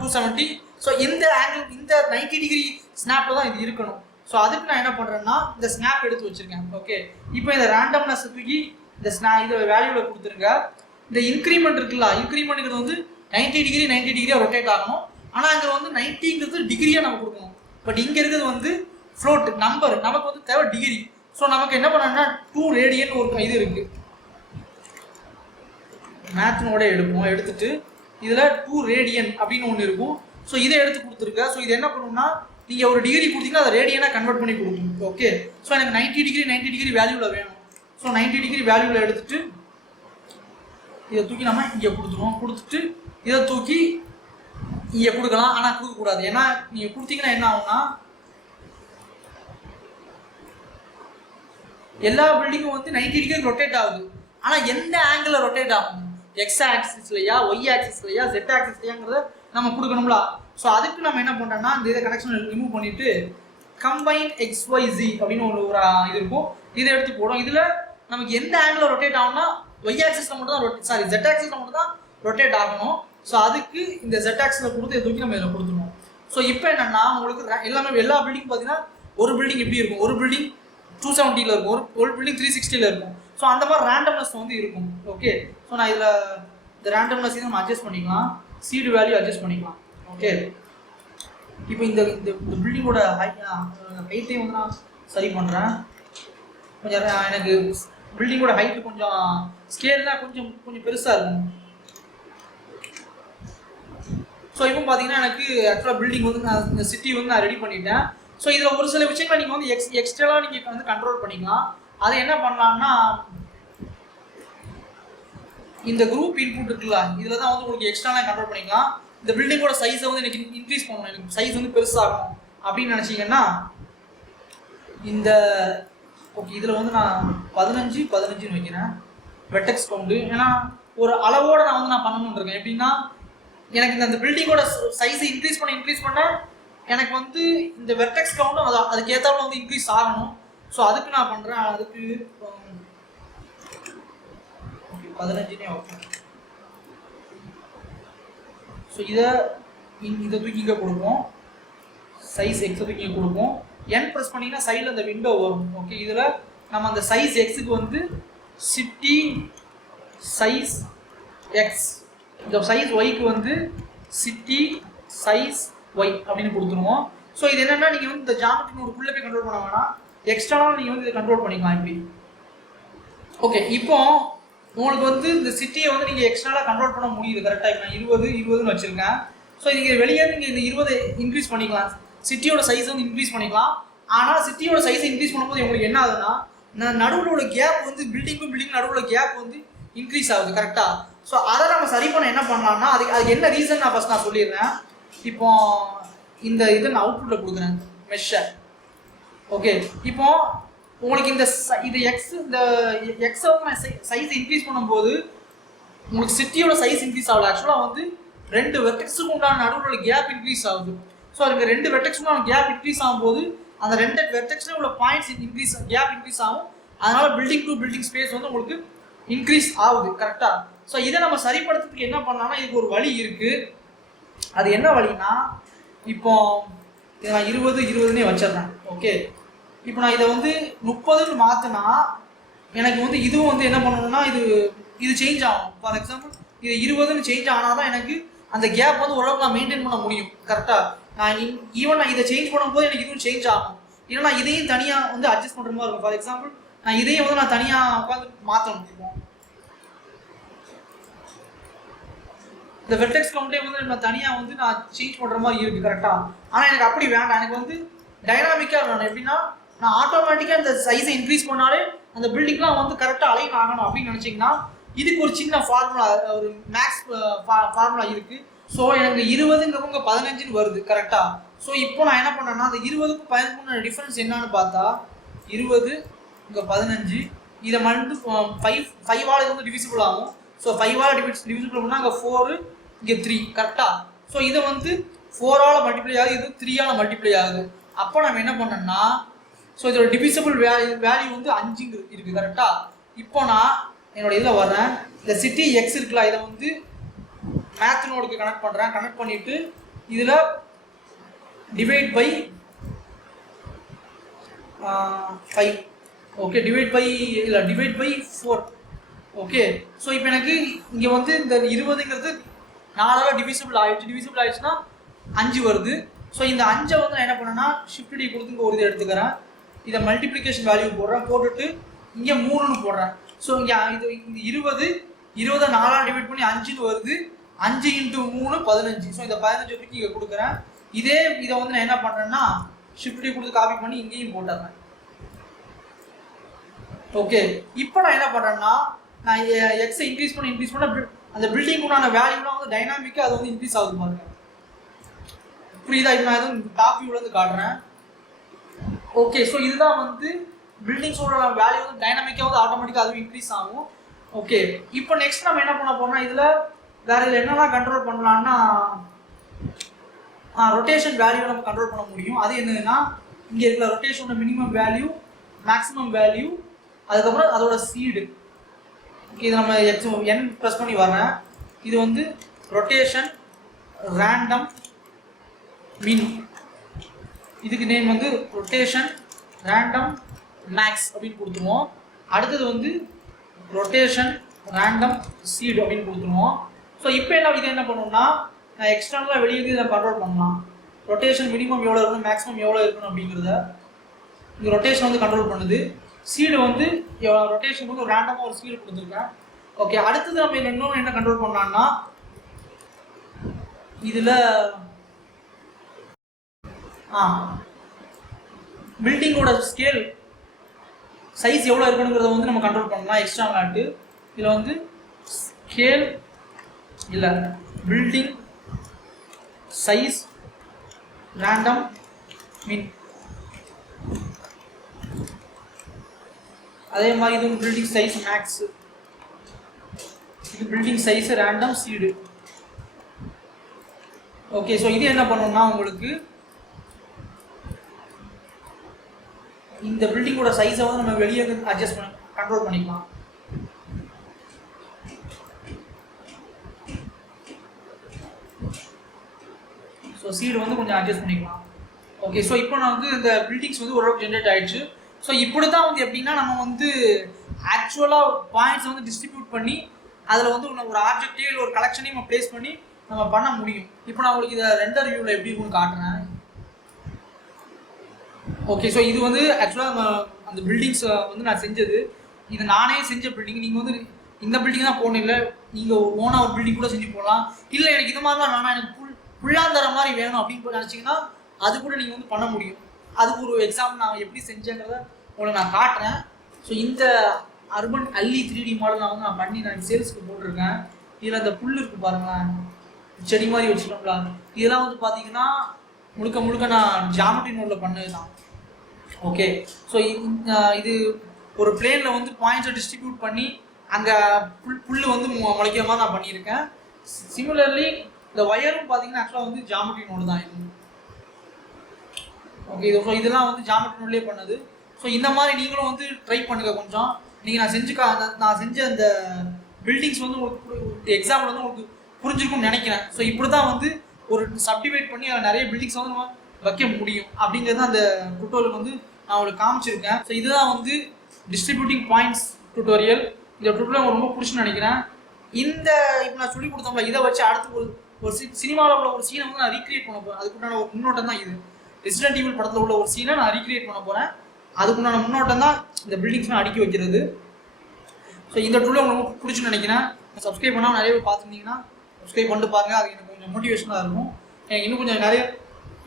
270. ஸோ இந்த ஆங்கிள் இந்த 90 டிகிரி ஸ்னாப்பில் தான் இது இருக்கணும். ஸோ அதுக்கு நான் என்ன பண்ணுறேன்னா இந்த ஸ்னாப் எடுத்து வச்சுருக்கேன். ஓகே, இப்போ இந்த ரேண்டம்னஸ் தூக்கி இந்த இதை வேல்யூவில் கொடுத்துருங்க. இந்த இன்க்ரிமெண்ட் இருக்குல்ல, இன்க்ரிமெண்ட்டுங்கிறது வந்து 90 டிகிரியாக ரொட்டேட் ஆகணும். ஆனால் அங்கே வந்து 90ங்கிறது டிகிரியாக நம்ம கொடுக்கணும். பட் இங்கே இருக்கிறது வந்து ஃப்ளோட் நம்பர், நமக்கு வந்து தேவை டிகிரி. ஸோ நமக்கு என்ன பண்ணணும்னா 2 ரேடியன் ஒரு இது இருக்குது, மேத்னோட எடுத்துட்டு இதில் 2 ரேடியன் அப்படின்னு ஒன்று இருக்கும். ஸோ இதை எடுத்து கொடுத்துருக்க. ஸோ இது என்ன பண்ணணும்னா நீங்கள் ஒரு டிகிரி கொடுத்தீங்கன்னா அதை ரேடியனாக கன்வெர்ட் பண்ணி கொடுக்கணும். ஓகே, ஸோ எனக்கு 90 டிகிரி வேல்யூவில் வேணும். ஸோ 90 டிகிரி வேல்யூவில் எடுத்துட்டு இதை தூக்கி நம்ம இங்கே கொடுத்துருவோம். கொடுத்துட்டு இதை தூக்கி இங்கே கொடுக்கலாம், ஆனால் கொடுக்கக்கூடாது. ஏன்னா நீங்கள் கொடுத்தீங்கன்னா என்ன ஆகும்னா எல்லா பில்டிங்கும் வந்து 90 டிகிரி ரொட்டேட் ஆகுது. ஆனால் எந்த ஆங்கிளில் ரொட்டேட் ஆகும், எக்ஸ் ஆக்சிஸ்லையா, ஒய் ஆக்சிஸ்லையா, ஜெட் ஆக்சிஸ்லையாங்கிறத நம்ம கொடுக்கணும்ல. ஸோ அதுக்கு நம்ம என்ன பண்ணுறோம்னா இந்த இதை கனெக்ஷன் ரிமூவ் பண்ணிவிட்டு கம்பைன் XYZ அப்படின்னு ஒரு இது இருக்கும், இதை எடுத்து போடும். இதில் நமக்கு எந்த ஆங்கிளில் ரொட்டேட் ஆகும்னா ஒய் ஆக்சிஸில் மட்டும் தான் ஜெட் ஆக்சிஸில் மட்டும் தான் ரொட்டேட் ஆகணும். ஸோ அதுக்கு இந்த ஜெட் ஆக்சிஸில் கொடுத்து இதை தூக்கி நம்ம இதில் கொடுத்துருவோம். ஸோ இப்போ என்னென்னா உங்களுக்கு எல்லா பில்டிங் பார்த்தீங்கன்னா ஒரு பில்டிங் எப்படி இருக்கும், ஒரு பில்டிங் 270 இருக்கும், ஒரு பில்டிங் 360 இருக்கும். ஸோ அந்த மாதிரி ரேண்டம்னஸ் வந்து இருக்கும். ஓகே, ஸோ நான் இதில் இந்த ரேண்டம்னஸ் இதை நம்ம அட்ஜஸ்ட் பண்ணிக்கலாம், சீடு வேல்யூ அட்ஜஸ்ட் பண்ணிக்கலாம். ஓகே, இப்போ இந்த பில்டிங்கோட ஹைட்டையும் வந்து நான் சரி பண்ணுறேன். கொஞ்சம் எனக்கு பில்டிங்கோட ஹைட்டு கொஞ்சம் ஸ்கேல்லாம் கொஞ்சம் பெருசாக இருக்கும். ஸோ இப்போ பார்த்தீங்கன்னா எனக்கு ஆக்சுவலாக பில்டிங் வந்து இந்த சிட்டி வந்து நான் ரெடி பண்ணிட்டேன். ஸோ இதில் ஒரு சில விஷயங்களை நீங்கள் வந்து எக்ஸ்ட்ராவாக நீங்கள் வந்து கண்ட்ரோல் பண்ணிக்கலாம். அதை என்ன பண்ணலாம்னா இந்த குரூப் இன்புட் இருக்குல்ல, இதில் தான் வந்து உங்களுக்கு எக்ஸ்ட்ராலாம் கண்ட்ரோல் பண்ணிக்கலாம். இந்த பில்டிங்கோட சைஸை வந்து எனக்கு இன்க்ரீஸ் பண்ணணும், எனக்கு சைஸ் வந்து பெருசாகும் அப்படின்னு நினச்சிங்கன்னா இந்த ஓகே இதில் வந்து நான் 15 வைக்கிறேன் வெர்டெக்ஸ் கவுண்டு. ஏன்னா ஒரு அளவோடு நான் வந்து பண்ணணும்னு இருக்கேன். எப்படின்னா எனக்கு இந்த பில்டிங்கோட சைஸை இன்க்ரீஸ் பண்ண எனக்கு வந்து இந்த வெர்டெக்ஸ் கவுண்டும் அதுக்கு ஏற்றாப்புல வந்து இன்க்ரீஸ் ஆகணும். ஸோ அதுக்கு நான் பண்ணுறேன். அதுக்கு 15 ஓகே. ஸோ இதை தூக்கி இங்கே கொடுப்போம், சைஸ் எக்ஸை தூக்கி இங்கே கொடுப்போம். என் ப்ரெஸ் பண்ணிங்கன்னா சைடில் அந்த விண்டோ வரும். ஓகே, இதில் நம்ம அந்த சைஸ் எக்ஸுக்கு வந்து சிட்டி சைஸ் எக்ஸ், இந்த சைஸ் ஒய்க்கு வந்து சிட்டி சைஸ் ஒய் அப்படின்னு கொடுத்துருவோம். ஸோ இது என்னென்னா நீங்கள் வந்து இந்த ஜாமெட்ரி ஒரு உள்ளே போய் கண்ட்ரோல் பண்ண வேணாம், எக்ஸ்ட்ராவாக நீங்கள் வந்து இதை கண்ட்ரோல் பண்ணிக்கலாம் இப்படி. ஓகே, இப்போ உங்களுக்கு வந்து இந்த சிட்டியை வந்து நீங்கள் எக்ஸ்ட்ராவாக கண்ட்ரோல் பண்ண முடியுது கரெக்டாக. இப்போ நான் 20 வச்சுருக்கேன். ஸோ நீங்கள் வெளியே நீங்கள் இந்த 20 இன்க்ரீஸ் பண்ணிக்கலாம், சிட்டியோட சைஸ் வந்து இன்க்ரீஸ் பண்ணிக்கலாம். ஆனால் சிட்டியோட சைஸை இன்க்ரீஸ் பண்ணும்போது உங்களுக்கு என்ன ஆகுதுன்னா, நடுவில் உள்ள கேப் வந்து பில்டிங்கும் நடுவில் கேப் வந்து இன்க்ரீஸ் ஆகுது கரெக்டாக. ஸோ அதை நம்ம சரி பண்ண என்ன பண்ணலாம்னா, அதுக்கு என்ன ரீசன் நான் ஃபஸ்ட் சொல்லிடுறேன். இப்போ இந்த இதை நான் அவுட்புட்டில் கொடுக்குறேன் மெஷ்ஷை. ஓகே, இப்போ உங்களுக்கு இது எக்ஸ், இந்த எக்ஸை வந்து நான் சைஸ் இன்க்ரீஸ் பண்ணும்போது உங்களுக்கு சிட்டியோட சைஸ் இன்க்ரீஸ் ஆகல. ஆக்சுவலாக வந்து 2 வெர்டெக்ஸுக்கு உண்டான நடுவில் உள்ள கேப் இன்க்ரீஸ் ஆகுது. ஸோ அதுக்கு 2 வெர்டெக்ஸுக்கு கேப் இன்க்ரீஸ் ஆகும்போது அந்த 2 வெர்டெக்ஸ்ல உள்ள பாயிண்ட்ஸ் இன்க்ரீஸ், கேப் இன்க்ரீஸ் ஆகும். அதனால பில்டிங் டு பில்டிங் ஸ்பேஸ் வந்து உங்களுக்கு இன்க்ரீஸ் ஆகுது கரெக்டாக. ஸோ இதை நம்ம சரிப்படுத்துறதுக்கு என்ன பண்ணலாம்னா, இதுக்கு ஒரு வழி இருக்குது. அது என்ன வழின்னா, இப்போ இதை நான் 20 வச்சிடுறேன். ஓகே, இப்போ நான் இதை வந்து 30ன்னு மாற்றினா எனக்கு வந்து இதுவும் வந்து என்ன பண்ணணும்னா, இது சேஞ்ச் ஆகும். ஃபார் எக்ஸாம்பிள் இது 20ன்னு சேஞ்ச் ஆனால் தான் எனக்கு அந்த கேப் வந்து ஓரளவுக்கு நான் மெயின்டைன் பண்ண முடியும் கரெக்டாக. நான் இதை சேஞ்ச் பண்ணும்போது எனக்கு இதுவும் சேஞ்ச் ஆகும். இல்லைனா இதையும் தனியாக வந்து அட்ஜஸ்ட் பண்ணுற மாதிரி இருக்கும். ஃபார் எக்ஸாம்பிள் நான் இதையும் வந்து நான் தனியாக உட்காந்து மாற்றணும். இந்த வெர்டெக்ஸ் கவுண்டே வந்து நான் தனியாக வந்து நான் சேஞ்ச் பண்ணுற மாதிரி இருக்குது கரெக்டாக. ஆனால் எனக்கு அப்படி வேண்டாம், எனக்கு வந்து டைனாமிக்காக வேணும். எப்படின்னா, நான் ஆட்டோமேட்டிக்காக இந்த சைஸை இன்க்ரீஸ் பண்ணாலே அந்த பில்டிங்லாம் வந்து கரெக்டாக அலைன் ஆகணும் அப்படின்னு நினச்சிங்கன்னா, இதுக்கு ஒரு சின்ன ஃபார்முலா, ஒரு மேக்ஸ் ஃபார்முலா இருக்குது. ஸோ எனக்கு 20ங்கிறவங்க 15ன்னு வருது கரெக்டாக. ஸோ இப்போ நான் என்ன பண்ணேன்னா, அந்த 20க்கும் 15 டிஃப்ரென்ஸ் என்னன்னு பார்த்தா 20 இங்கே 15, இதை மட்டும் 5ஆல் இது வந்து டிவிசிபிள் ஆகும். ஸோ 5ஆல் டிவிசிபிள் பண்ணால் அங்கே 4, இங்கே 3 கரெக்டாக. ஸோ இதை வந்து 4ஆல் மல்டிப்ளை ஆகுது, இது 3ஆல் மல்டிப்ளை ஆகுது. அப்போ நம்ம என்ன பண்ணோம்னா, ஸோ இதோட டிவிசிபிள் வேல்யூ வந்து 5 இருக்குது கரெக்டாக. இப்போ நான் என்னோட இதில் வர்றேன், இந்த சிட்டி எக்ஸ் இருக்குல்ல, இதை வந்து மேத் நோடுக்கு கனெக்ட் பண்ணுறேன். கனெக்ட் பண்ணிவிட்டு இதில் divide by 5. Okay, divide by 4. Okay, so இப்போ எனக்கு இங்கே வந்து இந்த 20ங்கிறது 4ஆல் டிவிசிபிள் ஆயிடுச்சுன்னா 5 வருது. ஸோ இந்த 5ஐ வந்து நான் என்ன பண்ணேன்னா, ஷிஃப்ட் டி கொடுத்து இங்கே ஒரு இதை எடுத்துக்கிறேன். இதை மல்டிப்ளிகேஷன் வேல்யூ போட்டுட்டு இங்கே 3ன்னு போடுறேன். ஸோ இங்கே இந்த 20 4ஆல் டிவைட் பண்ணி 5ன்னு வருது. 5 × 3 15. ஸோ இந்த 15 வரைக்கும் இங்கே கொடுக்குறேன். இதை வந்து நான் என்ன பண்ணுறேன்னா, ஷிஃப்ட் டி கொடுத்து காப்பி பண்ணி இங்கேயும் போட்டுறேன். ஓகே, இப்போ நான் என்ன பண்ணுறேன்னா, நான் எக்ஸை இன்க்ரீஸ் பண்ண அந்த பில்டிங் உண்டான வேல்யூலாம் வந்து டைனாமிக்காக அது வந்து இன்க்ரீஸ் ஆகுது பாருங்க. புரியுதா? இப்போ நான் எதுவும் டாப் வியூலேருந்து காட்டுறேன். ஓகே, ஸோ இதுதான் வந்து பில்டிங்ஸோட வேல்யூ வந்து டைனாமிக்காக வந்து ஆட்டோமேட்டிக்காக அதுவும் இன்க்ரீஸ் ஆகும். ஓகே, இப்போ நெக்ஸ்ட் நம்ம என்ன பண்ண போறோம்னா, இதில் என்னெல்லாம் கண்ட்ரோல் பண்ணலாம்னா, ரொட்டேஷன் வேல்யூ நம்ம கண்ட்ரோல் பண்ண முடியும். அது என்னதுன்னா, இங்கே இருக்கிற ரொட்டேஷனோட மினிமம் வேல்யூ, மேக்ஸிமம் வேல்யூ, அதுக்கப்புறம் அதோட சீடு. இது நம்ம n ப்ரெஸ் பண்ணி வர்றேன். இது வந்து ரொட்டேஷன் ரேண்டம் மீன், இதுக்கு நேம் வந்து ரொட்டேஷன் ரேண்டம் மேக்ஸ் அப்படின்னு கொடுத்துருவோம். அடுத்தது வந்து ரொட்டேஷன் ரேண்டம் சீடு அப்படின்னு கொடுத்துருவோம். ஸோ இப்போ இது என்ன பண்ணுவோம்னா, நான் எக்ஸ்டர்னலாக வெளியே இதை கண்ட்ரோல் பண்ணலாம். ரொட்டேஷன் மினிமம் எவ்வளோ இருக்கணும், மேக்ஸிமம் எவ்வளோ இருக்கணும் அப்படிங்கிறத இந்த ரொட்டேஷன் வந்து கண்ட்ரோல் பண்ணுது. சீடு வந்து ரொட்டேஷன் வந்து ஒரு ரேண்டமாக ஒரு சீடு கொடுத்துருக்கேன். ஓகே, அடுத்தது நம்ம இன்னொன்று என்ன கண்ட்ரோல் பண்ணலாம்னா, இதில் பில்டிங்கோட ஸ்கேல் சைஸ் எவ்வளோ இருக்கணுங்கிறத வந்து நம்ம கண்ட்ரோல் பண்ணலாம் எக்ஸ்ட்ரானாட்டு. இதில் வந்து ஸ்கேல் இல்லை, பில்டிங் சைஸ் ரேண்டம் மீன். அதே மாதிரி இது பில்டிங் சைஸ் மேக்ஸ், இது building size random seed. Okay, so இது என்ன பண்ணணும்னா, உங்களுக்கு இந்த பில்டிங்கோட சைஸை வந்து நம்ம வெளியே அட்ஜஸ்ட் பண்ண கண்ட்ரோல் பண்ணிக்கலாம். ஸோ சீடு வந்து கொஞ்சம் அட்ஜஸ்ட் பண்ணிக்கலாம். ஓகே, ஸோ இப்போ நான் வந்து இந்த பில்டிங்ஸ் வந்து ஓரளவுக்கு ஜென்ரேட் ஆகிடுச்சு. ஸோ இப்படி தான் வந்து எப்படின்னா, நம்ம வந்து ஆக்சுவலாக பாயிண்ட்ஸ் வந்து டிஸ்ட்ரிபியூட் பண்ணி அதில் வந்து ஒரு ஆப்ஜெக்டையும் இல்லை ஒரு கலெக்ஷனையும் நம்ம ப்ளேஸ் பண்ணி நம்ம பண்ண முடியும். இப்போ நான் உங்களுக்கு இதை ரெண்டர் வியூவில் எப்படி இருக்குன்னு காட்டுறேன். ஓகே, ஸோ இது வந்து ஆக்சுவலாக நம்ம அந்த பில்டிங்ஸ் வந்து நான் செஞ்சது. இது நானே செஞ்ச பில்டிங். நீங்கள் வந்து இந்த பில்டிங் தான் போகணும், இல்லை நீங்கள் ஓனாக ஒரு பில்டிங் கூட செஞ்சு போகலாம். இல்லை எனக்கு இது மாதிரிலாம் வேணாம், எனக்கு புல்லாந்தர மாதிரி வேணும் அப்படின்னு நினச்சிங்கன்னா அது கூட நீங்கள் வந்து பண்ண முடியும். அதுக்கு ஒரு எக்ஸாம்பிள் நான் எப்படி செஞ்சேங்கிறத உங்களை நான் காட்டுறேன். ஸோ இந்த அர்பன் அல்லி 3D மாடல் நான் வந்து நான் பண்ணி நான் சேல்ஸுக்கு போட்டிருக்கேன். இதில் அந்த புல் இருக்குது பாருங்களேன், செடி மாதிரி வச்சுட்டோம்ல. இதெல்லாம் வந்து பார்த்தீங்கன்னா முழுக்க முழுக்க நான் ஜாமெட்ரி நோடில் பண்ணது தான். ஓகே, ஸோ இது ஒரு பிளேனில் வந்து பாயிண்ட்ஸை டிஸ்ட்ரிபியூட் பண்ணி அங்கே புல் வந்து முளைக்கிற மாதிரி நான் பண்ணியிருக்கேன். சிமிலர்லி இந்த ஒயரும் பார்த்தீங்கன்னா ஆக்சுவலாக வந்து ஜாமெட்ரி நோடு தான் இது. ஓகே, ஸோ இதெல்லாம் வந்து ஜாமெட்ரி நோட்லேயே பண்ணது. ஸோ இந்த மாதிரி நீங்களும் வந்து ட்ரை பண்ணுங்கள் கொஞ்சம். நீங்கள் நான் செஞ்ச அந்த பில்டிங்ஸ் வந்து உங்களுக்கு எக்ஸாம்பிள் வந்து உங்களுக்கு புரிஞ்சிருக்கும்னு நினைக்கிறேன். ஸோ இப்படி தான் வந்து ஒரு சப்டிவைட் பண்ணி அதில் நிறைய பில்டிங்ஸ் வந்து நம்ம வைக்க முடியும் அப்படிங்கிறது அந்த டுட்டோரியல் வந்து நான் உங்களுக்கு காமிச்சிருக்கேன். ஸோ இதுதான் வந்து டிஸ்ட்ரிபியூட்டிங் பாயிண்ட்ஸ் டுட்டோரியல். இந்த டுட்டோரியல் உங்களுக்கு ரொம்ப பிடிச்சுன்னு நினைக்கிறேன். இப்போ நான் சொல்லி கொடுத்தோம்ல, இதை வச்சு அடுத்து ஒரு சினிமாவில் உள்ள ஒரு சீனை வந்து நான் ரீக்ரியேட் பண்ண போகிறேன். அதுக்குண்டான ஒரு முன்னோட்டம் தான் இது. ரெசிடென்ட் ஈவில் படத்தில் உள்ள ஒரு சீனை நான் ரீக்ரியேட் பண்ண போகிறேன். அதுக்குண்டான முன்னோட்டம் தான் இந்த பில்டிங்ஸ்லாம் அடுக்கி வைக்கிறது. ஸோ இந்த டுட்டோரியல் உங்களுக்கு பிடிச்சுன்னு நினைக்கிறேன். சப்ஸ்கிரைப் பண்ணால் நிறைய பேர் பார்த்துருந்தீங்கன்னா சப்ஸ்கிரைப் பண்ணிட்டு பாருங்கள். அது எனக்கு கொஞ்சம் மோட்டிவேஷனாக இருக்கும். எனக்கு இன்னும் கொஞ்சம் நிறைய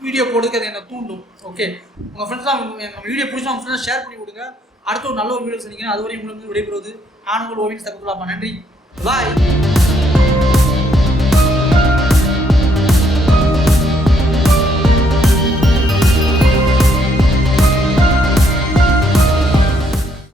வீடியோ போடுறதுக்கு அது என்ன தூண்டும். ஓகே, உங்கள் ஃப்ரெண்ட்ஸ்லாம் நம்ம வீடியோ பிடிச்சா உங்கள் ஃப்ரெண்ட்ஸ் ஷேர் பண்ணி கொடுங்க. அடுத்த ஒரு நல்ல ஒரு வீடியோ சொன்னீங்கன்னா அதுவரையும் உங்களுக்கு விடைபெறுவது நான் உங்கள் ஓவியன் சகுத்துலாப்பா. நன்றி, பாய்.